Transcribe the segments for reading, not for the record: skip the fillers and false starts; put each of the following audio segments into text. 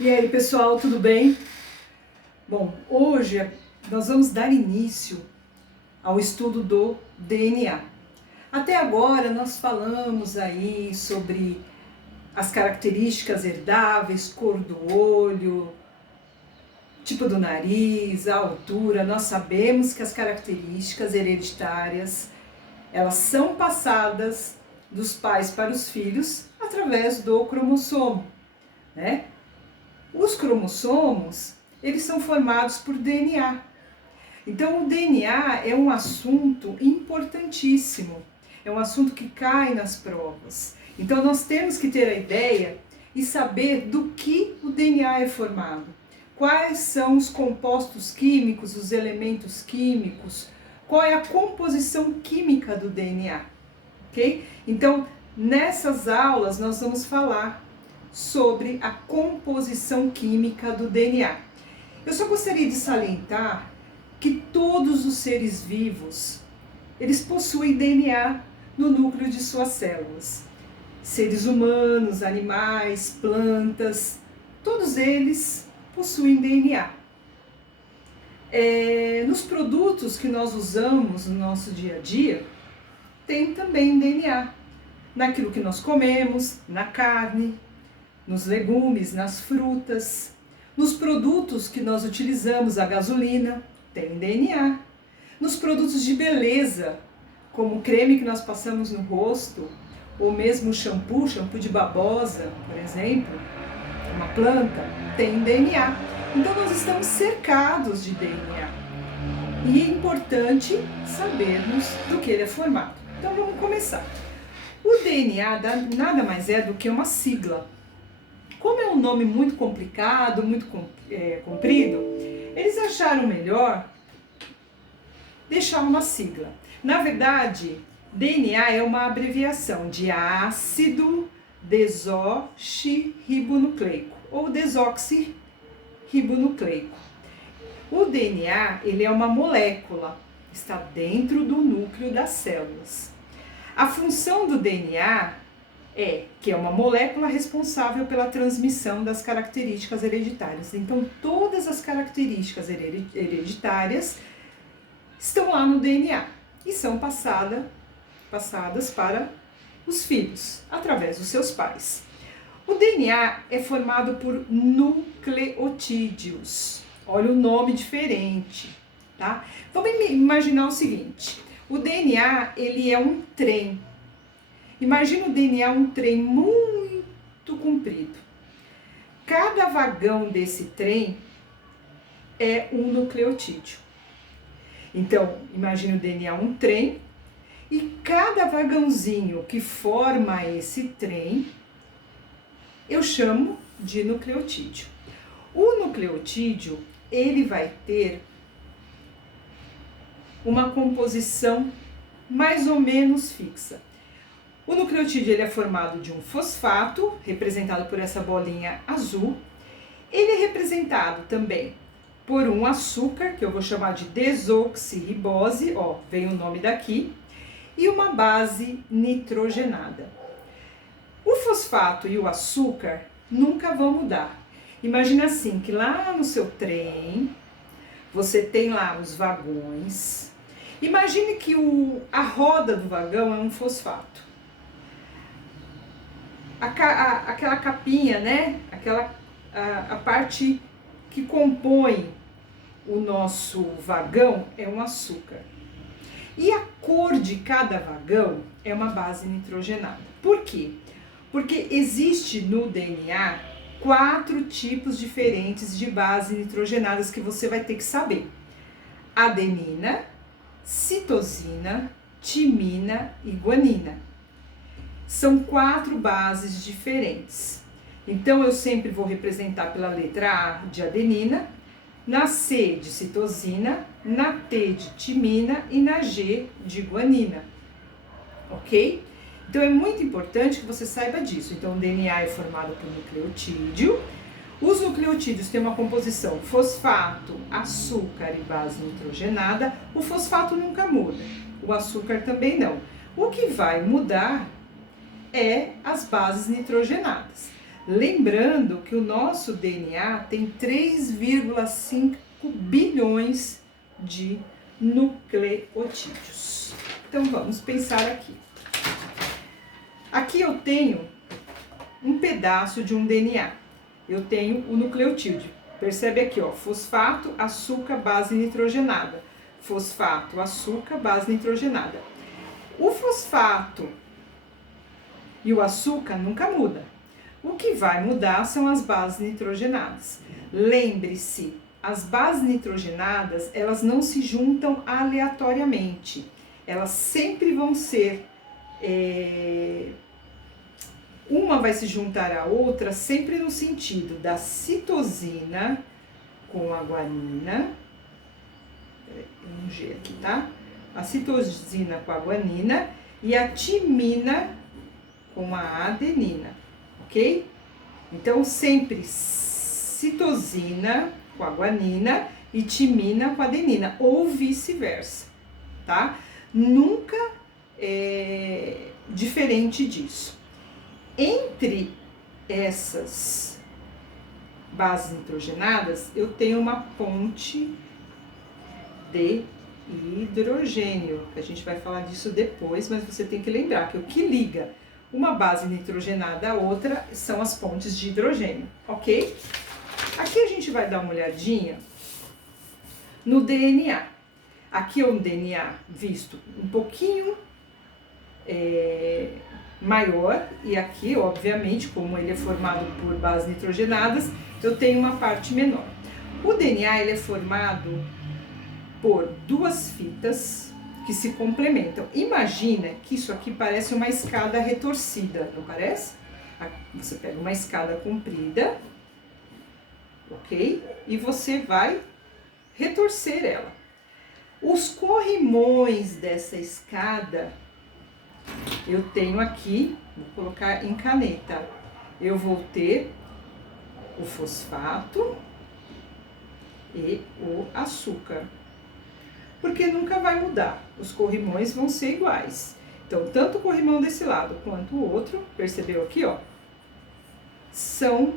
E aí, pessoal, tudo bem? Bom, hoje nós vamos dar início ao estudo do DNA. Até agora nós falamos aí sobre as características herdáveis, cor do olho, tipo do nariz, a altura. Nós sabemos que as características hereditárias, elas são passadas dos pais para os filhos através do cromossomo, né? Os cromossomos, eles são formados por DNA. Então, o DNA é um assunto importantíssimo, é um assunto que cai nas provas. Então, nós temos que ter a ideia e saber do que o DNA é formado. Quais são os compostos químicos, os elementos químicos, qual é a composição química do DNA, ok? Então, nessas aulas, nós vamos falar sobre a composição química do DNA. Eu só gostaria de salientar que todos os seres vivos, eles possuem DNA no núcleo de suas células. Seres humanos, animais, plantas, todos eles possuem DNA. Nos produtos que nós usamos no nosso dia a dia, tem também DNA. Naquilo que nós comemos, na carne, nos legumes, nas frutas, nos produtos que nós utilizamos, a gasolina, tem DNA. Nos produtos de beleza, como o creme que nós passamos no rosto, ou mesmo o shampoo de babosa, por exemplo, uma planta, tem DNA. Então nós estamos cercados de DNA. E é importante sabermos do que ele é formado. Então vamos começar. O DNA nada mais é do que uma sigla. Como é um nome muito complicado, muito comprido, eles acharam melhor deixar uma sigla. Na verdade, DNA é uma abreviação de ácido desoxirribonucleico ou desoxirribonucleico. O DNA, ele é uma molécula, está dentro do núcleo das células. A função do DNA que é uma molécula responsável pela transmissão das características hereditárias. Então, todas as características hereditárias estão lá no DNA e são passadas para os filhos, através dos seus pais. O DNA é formado por nucleotídeos. Olha o nome diferente, tá? Vamos imaginar o seguinte, o DNA, ele é um trem. Imagina o DNA um trem muito comprido. Cada vagão desse trem é um nucleotídeo. Então, imagine o DNA um trem e cada vagãozinho que forma esse trem eu chamo de nucleotídeo. O nucleotídeo, ele vai ter uma composição mais ou menos fixa. O nucleotídeo, ele é formado de um fosfato, representado por essa bolinha azul. Ele é representado também por um açúcar, que eu vou chamar de desoxirribose, vem o nome daqui, e uma base nitrogenada. O fosfato e o açúcar nunca vão mudar. Imagina assim, que lá no seu trem, você tem lá os vagões. Imagine que a roda do vagão é um fosfato. Aquela capinha, né? A parte que compõe o nosso vagão é um açúcar. E a cor de cada vagão é uma base nitrogenada. Por quê? Porque existe no DNA 4 tipos diferentes de bases nitrogenadas que você vai ter que saber. Adenina, citosina, timina e guanina. São 4 bases diferentes. Então, eu sempre vou representar pela letra A de adenina, na C de citosina, na T de timina e na G de guanina. Ok? Então, é muito importante que você saiba disso. Então, o DNA é formado por nucleotídeo. Os nucleotídeos têm uma composição fosfato, açúcar e base nitrogenada. O fosfato nunca muda, o açúcar também não. O que vai mudar é as bases nitrogenadas. Lembrando que o nosso DNA tem 3,5 bilhões de nucleotídeos. Então vamos pensar aqui. Aqui eu tenho um pedaço de um DNA. Eu tenho o nucleotídeo. Percebe aqui, ó, fosfato, açúcar, base nitrogenada. Fosfato, açúcar, base nitrogenada. O fosfato e o açúcar nunca muda. O que vai mudar são as bases nitrogenadas. Lembre-se, as bases nitrogenadas, elas não se juntam aleatoriamente. Elas sempre vão ser... uma vai se juntar à outra sempre no sentido da citosina com a guanina. Um G aqui, tá? A citosina com a guanina e a timina com a adenina, ok? Então, sempre citosina com a guanina e timina com a adenina, ou vice-versa, tá? Nunca é diferente disso. Entre essas bases nitrogenadas, eu tenho uma ponte de hidrogênio. A gente vai falar disso depois, mas você tem que lembrar que o que liga uma base nitrogenada à outra são as pontes de hidrogênio, ok? Aqui a gente vai dar uma olhadinha no DNA. Aqui é um DNA visto um pouquinho maior, e aqui, obviamente, como ele é formado por bases nitrogenadas, eu tenho uma parte menor. O DNA ele é formado por duas fitas que se complementam. Imagina que isso aqui parece uma escada retorcida, não parece? Você pega uma escada comprida, ok? E você vai retorcer ela. Os corrimões dessa escada, eu tenho aqui, vou colocar em caneta, eu vou ter o fosfato e o açúcar. Porque nunca vai mudar, os corrimões vão ser iguais. Então, tanto o corrimão desse lado quanto o outro, percebeu aqui, ó, são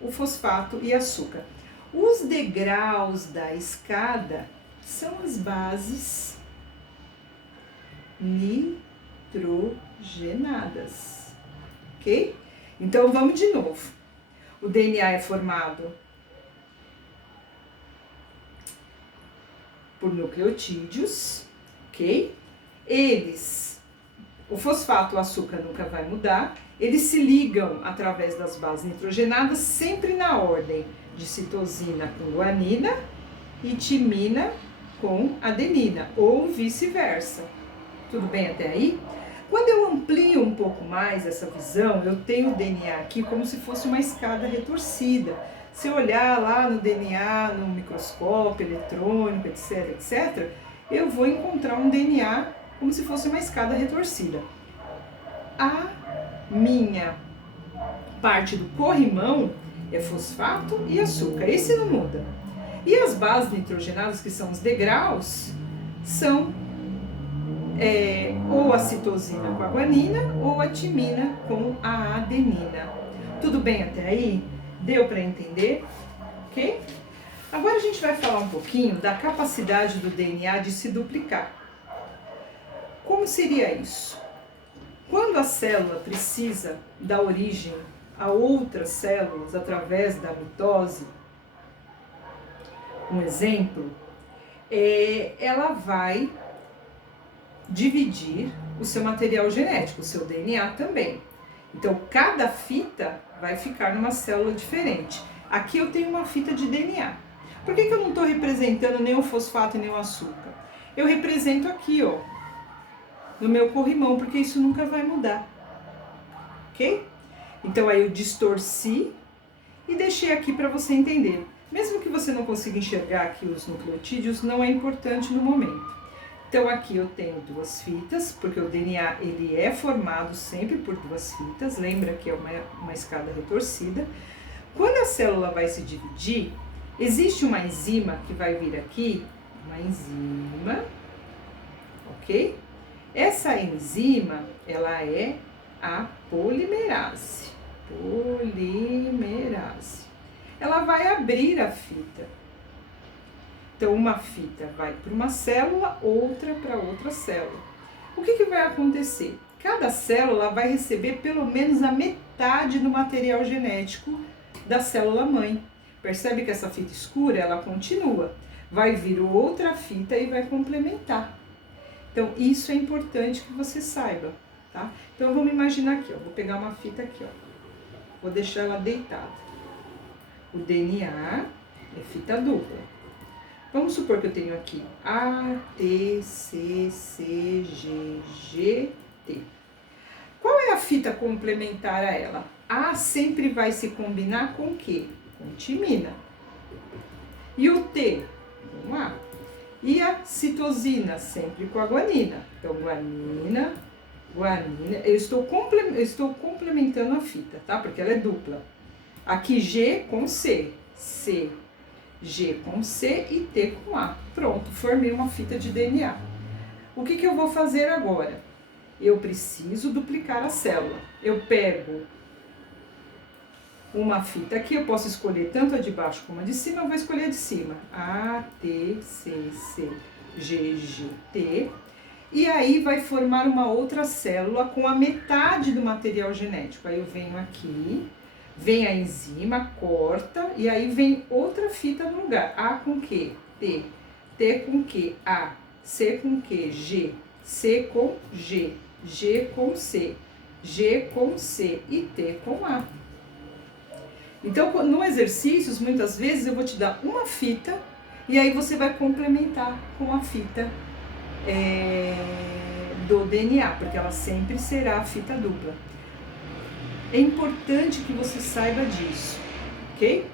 o fosfato e açúcar. Os degraus da escada são as bases nitrogenadas, ok? Então, vamos de novo. O DNA é formado por nucleotídeos, ok? O fosfato e o açúcar nunca vai mudar, eles se ligam através das bases nitrogenadas, sempre na ordem de citosina com guanina e timina com adenina, ou vice-versa. Tudo bem até aí? Quando eu amplio um pouco mais essa visão, eu tenho o DNA aqui como se fosse uma escada retorcida. Se eu olhar lá no DNA, no microscópio eletrônico, etc, etc, eu vou encontrar um DNA como se fosse uma escada retorcida. A minha parte do corrimão é fosfato e açúcar, esse não muda. E as bases nitrogenadas, que são os degraus, são ou a citosina com a guanina ou a timina com a adenina. Tudo bem até aí? Deu para entender? Ok? Agora a gente vai falar um pouquinho da capacidade do DNA de se duplicar. Como seria isso? Quando a célula precisa dar origem a outras células através da mitose, um exemplo, ela vai dividir o seu material genético, o seu DNA também. Então, cada fita vai ficar numa célula diferente. Aqui eu tenho uma fita de DNA. Por que eu não estou representando nem o fosfato nem o açúcar? Eu represento aqui, ó, no meu corrimão, porque isso nunca vai mudar. Ok? Então, aí eu distorci e deixei aqui para você entender. Mesmo que você não consiga enxergar aqui os nucleotídeos, não é importante no momento. Então, aqui eu tenho duas fitas, porque o DNA ele é formado sempre por duas fitas, lembra que é uma escada retorcida. Quando a célula vai se dividir, existe uma enzima que vai vir aqui, uma enzima, ok? Essa enzima, ela é a polimerase. polimerase. Ela vai abrir a fita. Então, uma fita vai para uma célula, outra para outra célula. O que vai acontecer? Cada célula vai receber pelo menos a metade do material genético da célula mãe. Percebe que essa fita escura, ela continua. Vai vir outra fita e vai complementar. Então, isso é importante que você saiba, tá? Então, vamos imaginar aqui, ó. Vou pegar uma fita aqui, ó. Vou deixar ela deitada. O DNA é fita dupla. Vamos supor que eu tenho aqui A, T, C, C, G, G, T. Qual é a fita complementar a ela? A sempre vai se combinar com o quê? Com timina. E o T? Com A. E a citosina? Sempre com a guanina. Então, guanina, guanina. Eu estou complementando a fita, tá? Porque ela é dupla. Aqui G com C. C, G com C e T com A. Pronto, formei uma fita de DNA. O que eu vou fazer agora? Eu preciso duplicar a célula. Eu pego uma fita aqui, eu posso escolher tanto a de baixo como a de cima, eu vou escolher a de cima. A, T, C, C, G, G, T. E aí vai formar uma outra célula com a metade do material genético. Aí eu venho aqui, vem a enzima, corta, e aí vem outra fita no lugar. A com Q, T, T com Q, A, C com Q, G, C com G, G com C, G com C e T com A. Então, no exercícios, muitas vezes eu vou te dar uma fita, e aí você vai complementar com a fita do DNA, porque ela sempre será a fita dupla. É importante que você saiba disso, ok?